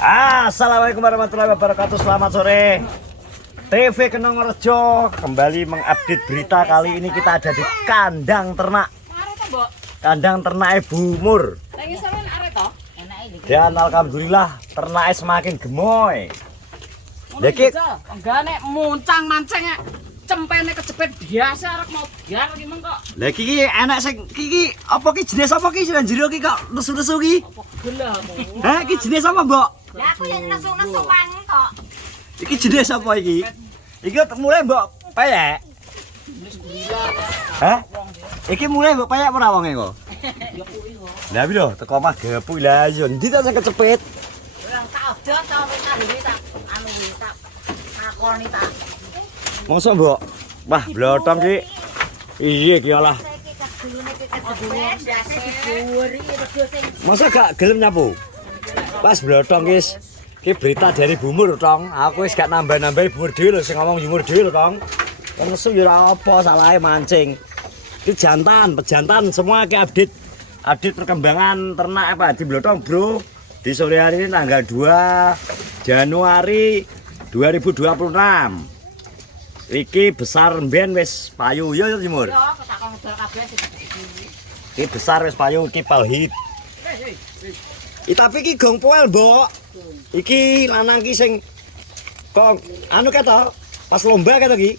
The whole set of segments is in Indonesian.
Assalamualaikum warahmatullahi wabarakatuh. Selamat sore. TV Kenongorejo kembali mengupdate berita. Kali ini kita ada di kandang ternak. Kandang ternak Ibu Mur. Dan alhamdulillah ternaknya semakin gemoy. Deki enggak nek muncang mancing cempene kecepet biasa arek mau biar iki mengko. Lah iki enak sing iki apa ki jenis apa ki sing jero ki kok nesu-nesu ki? Apa gelahmu? Hah iki jenis apa, Mbok? Ya aku yang nesu-nesu mangan kok. Iki jenis apa iki? Iki mulai Mbok payek. Hah? Iki mulai Mbok payek ora wonge kok? Ya kuwi kok. Lah piro teko mah gepuk lah yo ndi ta sing kecepet? Orang tak ojo to wis ngandeli tak anu wis tak takoni tak. Mosok Mbok? Wah, blotong ki. Iya ki lah. Saiki kedulune ki kedulune biasa dibuwuri rego sing Masa gak gelem nyapu? Pas blotong guys. Ki berita dari Bumur tong. Aku wis gak nambah-nambahi Bumur dhewe lho sing ngomong Bumur dhewe lho tong. Kan nesu yo ora apa salahe mancing. Ki jantan, pejantan semua ki update perkembangan ternak apa di blotong, Bro. Di sore hari ini tanggal 2 Januari 2026. Iki besar mben wis payu yo Timur. yo ketakon ngedol kabeh sing Iki besar wis payu iki palhit. Tapi iki gong poel, Mbok. Iki lanang ki sing kok anu kata pas lomba kata ki.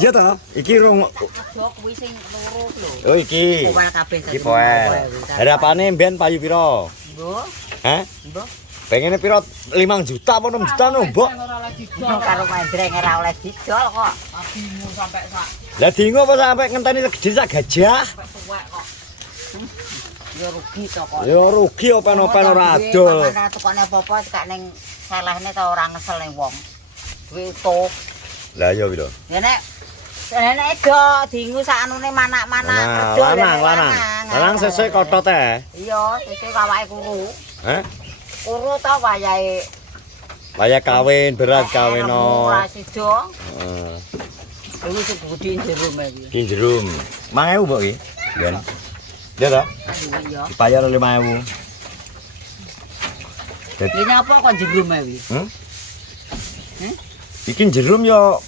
Iya ta? Iki rong aja kuwi sing loro lho. oh iki. Poel kabeh Iki poel. Harapane mben payu piro? Mbok, Hah? mbok. Pengennya piro 5 juta apa 6 juta no, Mbok? Ora oleh didol Karo mandreng ora oleh didol kok. abimu sampai sak Lah dingo apa sampai ngenteni segede sak gajah? tuwek kok. Yo rugi to kok. Ya rugi open-open ora adol. Mana tukane apa-apa kak ning selehne to ora ngesel ning wong. Duwe utuh. Lah ya piro? Ya nek do dingu sak anune manak-manak Nah, lanang sesuk kotot teh. Iya, sesuk awake kuru. Hah? Kuru to wayahe. Kaya kawin berat kawino. Ora sida. Heeh. Iku sing gedhe jero iki. Ki jerum. 5.000 Mbok iki. Ben. Ya ta? Iya. Dibayar 5.000. Ini apa kok jero iki? Iki jerum yo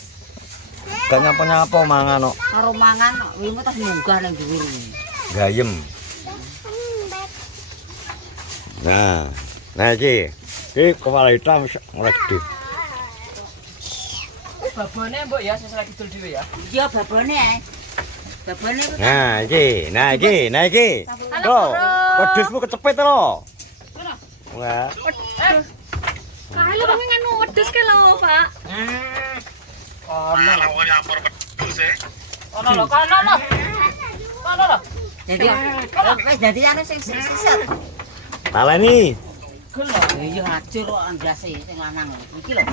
gak nyapa-nyapa mangan kok. Karo mangan wimu tas munggah ning dhuwur. Gayem. Nah iki. Iki kepala hitam ora gede. Babone mbok ya sesuk didol dhewe ya. Iya babone ae. Babone ku Nah iki. Tuh, wedhusmu kecepet lho. Wah. Ayo nganu wedhus ke lho, Pak. Ono lho. Jadi wis dadi anu sing sisat. Taleni. Gelah. Iya acur kok andase sing lanang iki lho.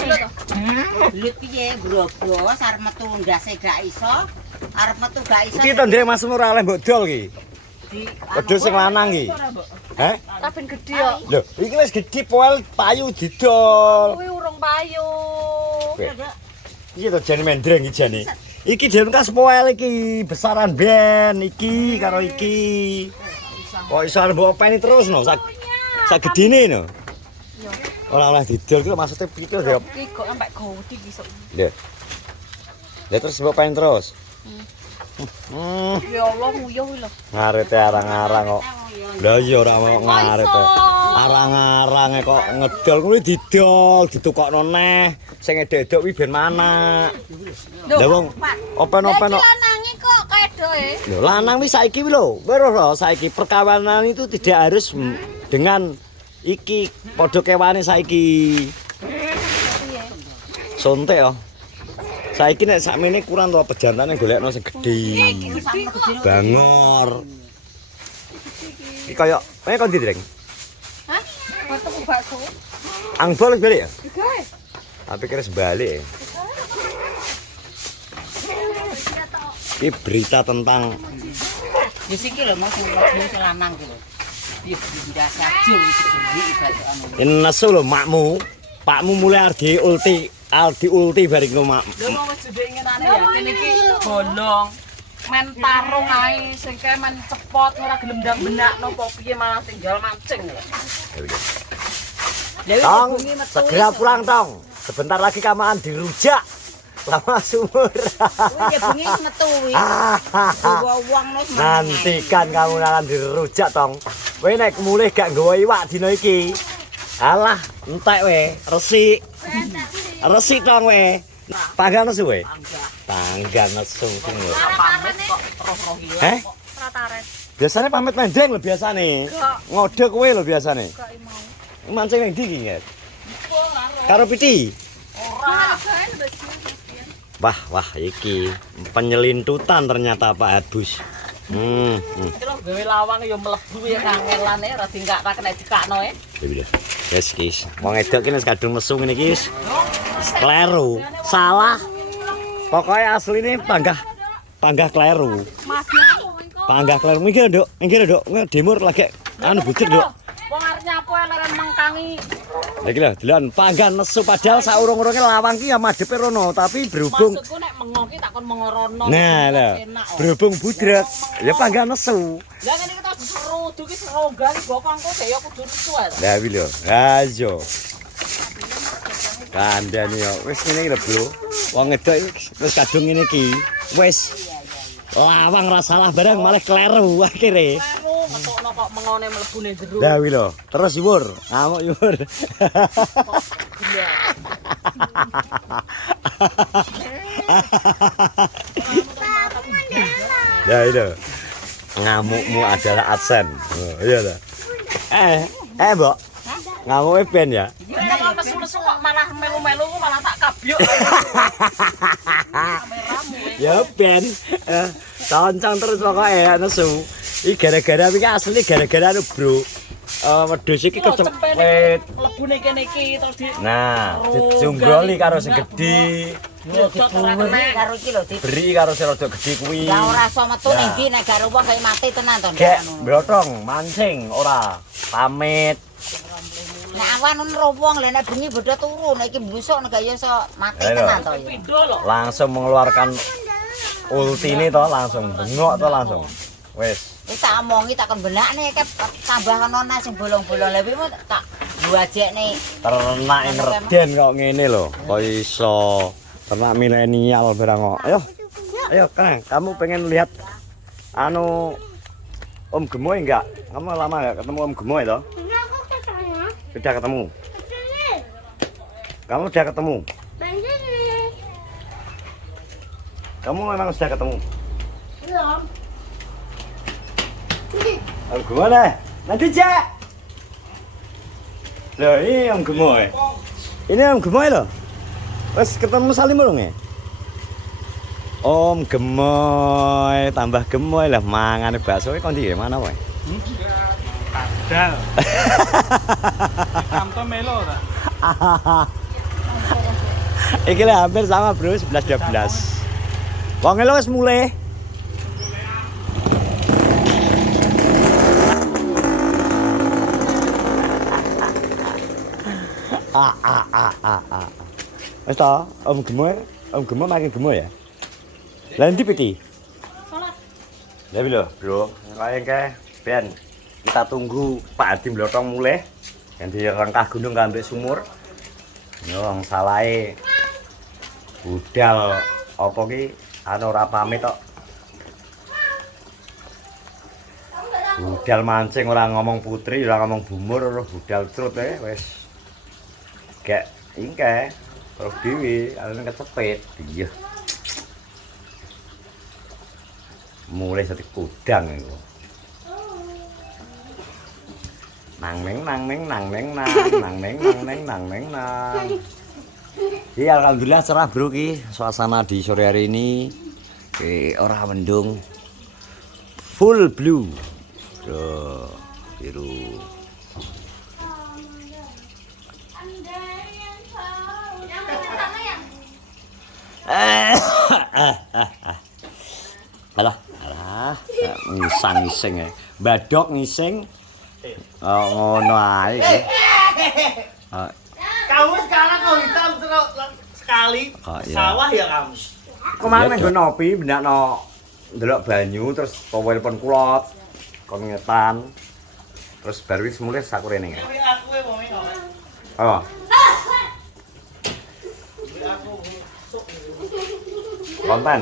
Gila to. Lut piye grobos arep metu ndase gak iso. Arep metu gak iso. Iki to ndek masmu ora oleh mbok dol ki. Wedhus sing lanang ki. Heh? Saben gedhe yo. Lho, iki wis gedhe poel payu didol. Kuwi urung payu. Iki to jane mendreng iki jane. Iki jane kas poel iki besaran ben iki karo iki. Kok iso mbok openi terus no sak gedene no. Ora oleh didol ki maksudnya piye to ya? Iki kok sampai gede iki sok. Lho. Lah terus mbok openi terus. Ya Allah nguyuh lho. Ngarete arang-arang kok. Lah iya ora mau ngarete. Arang-arang kok ngedol kuwi didol, ditukokno neh. Sing edek-edek kuwi ben mana. Lah wong open-open kok. Lanange kok kedoke. Lho lanang wis saiki kuwi lho. Weruh saiki perkawinan itu tidak harus dengan iki padha kewane saiki. Sontek yo. Saiki nek sakmene kurang to pejantane golekno sing gedhe. Bangor. Iki kaya kok ndi, Dreng? Hah? Fotoku bakso. Angbol wis balik ya? Guys. Tapi kira sebalik. Ini berita tentang Wis iki lho mau sing lanang ki lho. Piye ndase ajur wis gedhe ibadah anu. ini nesu lho makmu. Pakmu mulai ardi ulti bareng mak. Lho mau wis jebek ngenane ya. Kene iki bolong. men tarung ae sing kae men cepot ora gelem ndang benakno apa piye malah tinggal mancing lho. Tong, segera pulang Tong. Sebentar lagi kamaan dirujak lama sumur. Kuwi ya bengi metu kuwi. Bawa uang nos. Nantikan kamu akan dirujak Tong. Kowe nek mulih gak nggawa iwak dina iki. Alah, entek we, resik. Resik Tong we. Panggang nesu we. Panggang nesu ngono. Pamit kok roh-roh iki. Heh? Rataren. Biasane pamit mendeng lho biasane. Ngode kowe lho biasane. Gak mau. Mancing ning ndi iki, Nget? Karo piti. Ora. Wah, iki penyelintutan ternyata Pak Hadbus. Iki lho gawe lawang ya mlebu ya kangelane ora dingkak ra kena dikakno e. Iya. Wes guys, wong edok ki nek kadung nesu ngene iki wis kleru. Salah. Pokoknya asline panggah kleru. Panggah kleru mikir, Nduk. Mikir, Nduk. Demur lagi anu butir, Nduk. Wong arep nyapu leren mengkangi. Lagi lho, delon panggan nesu padahal saurung-urunge lawang ki ya madepe rono, tapi berhubung Maksudku nek mengo ki takon mengorono. nah lho, berhubung budrek ya panggan nesu. Lah ngene iki terus serudu ki serongga ki bokongku ya kudu nesu ae. Lah iki lho, ha iya. Kandhane yo wis ngene iki lho, Bro. Wong edok wis kadung ngene iki. Wis lawang ra salah barang malah kleru akhire. Kleru metokno kok mengone mlebune jero. Lah iki lho, terus yuwur, ngamuk yuwur. Ya itu ngamukmu adalah adsen. Oh, iya dah. Mbok. Ngamuknya ben ya. Kalau mesu-mesu kok malah melu-melu malah tak kabyuk. Ya ben. Toncong terus pokoknya nesu. Iki gara-gara iki asli gara-gara anu, Bro. Wedhus iki kecepet. Lebune kene iki terus di Nah, dijunggroli karo sing gedhi. Dipuri karo iki lho Beri karo sing rada gedhi kuwi. Lah ora iso metu ning ndi nek gak wong kaya mati tenan to. Gek blotong mancing ora pamit. Nek awan ono wong lha nek bengi bodho turu nek iki mbusuk nek gak iso mati Ayo. tenan to ya. pindho lho. Langsung mengeluarkan ultine to langsung bengok to langsung. Wis. Wis tak omongi tak kon benakne kek tambah ono nang sing bolong-bolong lha kuwi tak buajekne. Ternak reden kok ngene lho. Kok iso ternak milenial barang kok. Ayo. Ayo, Kang, kamu pengen lihat anu Om Gemoy enggak? Kamu lama enggak ketemu Om Gemoy toh? Sudah ketemu. Kamu sudah ketemu? Kamu memang sudah ketemu? Belum. Om Gemoy deh. Nanti cek. Loh, ini Om Gemoy. Ini Om Gemoy loh. Wes ketemu Salim belum ya? Om Gemoy, tambah gemoy lah mangane bakso kon ndi mana wae? Padahal. Kanto melo ta. Iki lah hampir sama bro, 11-12. Wong elo wis mulai. Wis ta, Om Gemoy makin gemoy ya. Lah ndi piti? Salat. Lah lho, Bro. Kae ben kita tunggu Pak Hadi Blotong mulai. Yang di rengkah gunung kambek sumur. Yo wong salahe budal apa ki anu ora pamit tok. Budal mancing ora ngomong putri, ora ngomong bumur, ora budal trut wis. Gek ingke terus dhewe alane kecepet. Iya. Mulai sate kudang iku. Nang neng. Iya alhamdulillah cerah bro ki suasana di sore hari ini. Ora mendung. Full blue. Tuh, biru. Alah, ngisang-ngising ya. Badok ngising. Ngono ae iki. Kamu sekarang kalau hitam terus sekali Oh, iya. sawah ya kamu. Kemana nggo nopi bendakno ndelok banyu terus telepon kulot kon ngetan. Terus baru wis mulai sakurene. Oh. Konten.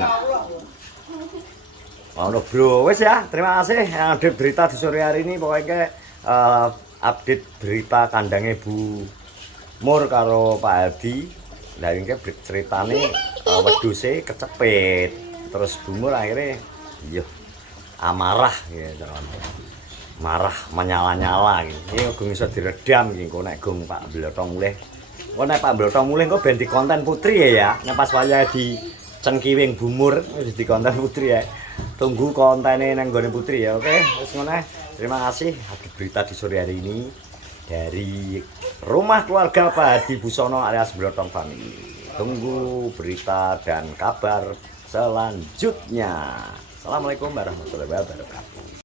Ono bro, wis ya. Terima kasih yang update berita di sore hari ini. Pokoknya update berita kandangnya Bu Mur karo Pak Hadi. Lah iki ceritane wedhuse kecepet. Terus Bu Mur akhirnya iya amarah gitu. Marah menyala-nyala iki. Iki gung iso diredam iki engko nek gung Pak Bloto mulih. Engko nek Pak Bloto mulih engko ben di konten putri ya. Nek pas wayah di Cengkiwing Bumur wis di konten putri ya. Tunggu kontennya nang gone putri ya. Oke, wis ngono. Terima kasih update berita di sore hari ini dari rumah keluarga Pak Hadi Busono alias Blotong Family. Tunggu berita dan kabar selanjutnya. Assalamualaikum warahmatullahi wabarakatuh.